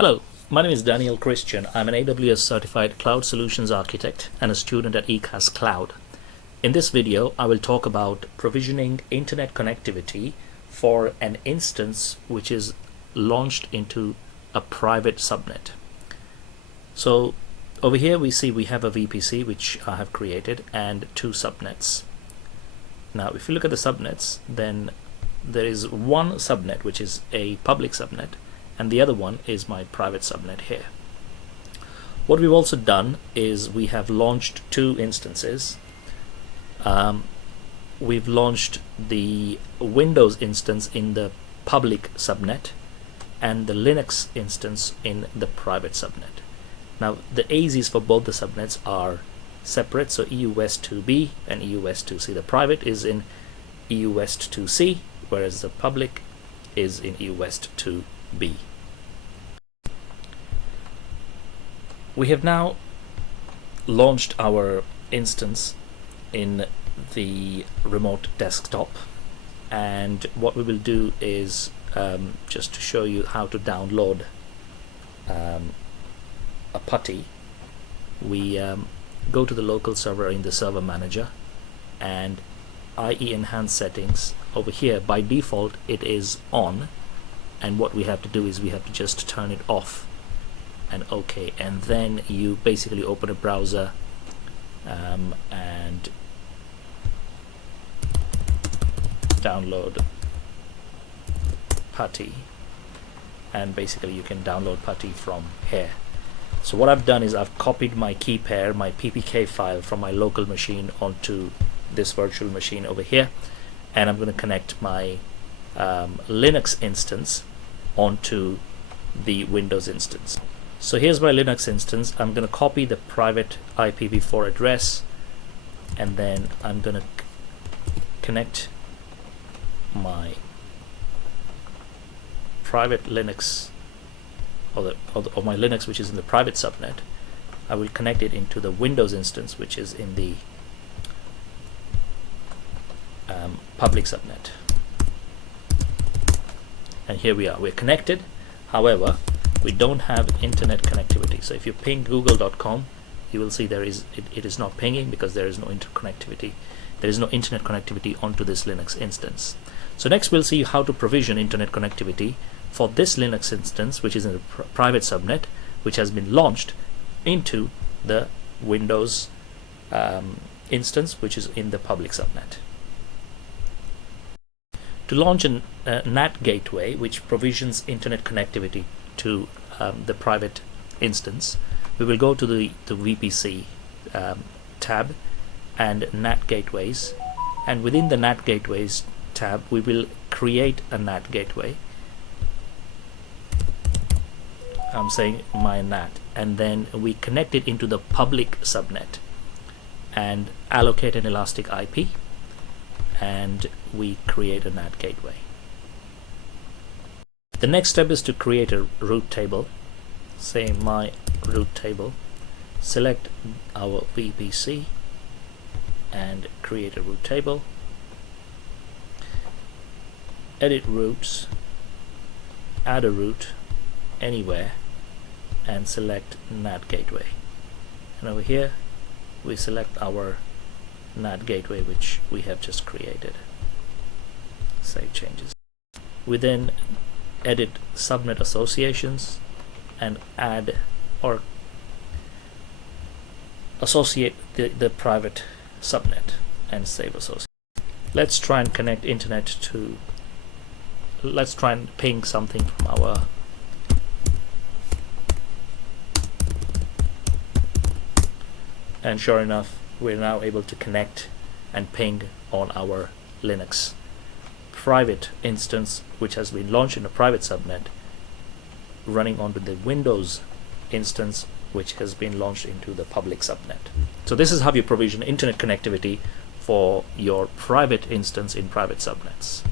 Hello, my name is Daniel Christian. I'm an AWS certified cloud solutions architect and a student at Ekascloud. In this video, I will talk about provisioning internet connectivity for an instance which is launched into a private subnet. So over here we see we have a VPC which I have created and two subnets. Now if you look at the subnets, then there is one subnet which is a public subnet and the other one is my private subnet here. What we've also done is we have launched two instances. We've launched the Windows instance in the public subnet and the Linux instance in the private subnet. Now the ASINs for both the subnets are separate, so EU West 2B and EU West 2C. The private is in EU West 2C, whereas the public is in EU West 2B. We have now launched our instance in the remote desktop, and what we will do is just to show you how to download a putty. We go to the local server in the server manager and IE enhanced settings. Over here by default it is on, and what we have to do is we have to just turn it off and OK, and then you basically open a browser and download putty, and basically you can download putty from here. So what I've done is I've copied my key pair, my PPK file from my local machine onto this virtual machine over here, and I'm going to connect my Linux instance onto the Windows instance. So here's my Linux instance. I'm going to copy the private IPv4 address, and then I'm going to connect my private Linux or my Linux which is in the private subnet. I will connect it into the Windows instance which is in the public subnet. And here we are, we're connected. However, we don't have internet connectivity. So if you ping google.com, you will see it is not pinging because there is no interconnectivity. There is no internet connectivity onto this Linux instance. So next we'll see how to provision internet connectivity for this Linux instance which is in the private subnet, which has been launched into the Windows instance which is in the public subnet. To launch a NAT gateway which provisions internet connectivity to the private instance, we will go to the VPC tab and NAT gateways, and within the NAT gateways tab we will create a NAT gateway. I'm saying my NAT, and then we connect it into the public subnet and allocate an elastic IP, and we create a NAT gateway. The next step is to create a root table. Say my root table, select our VPC and create a root table, edit routes, add a root anywhere, and select NAT gateway. And over here we select our NAT gateway which we have just created. Save changes. We then edit subnet associations and add or associate the private subnet and save association. Let's try and connect internet to, let's try and ping something from our and sure enough we're now able to connect and ping on our Linux private instance which has been launched in a private subnet running onto the Windows instance which has been launched into the public subnet. So this is how you provision internet connectivity for your private instance in private subnets.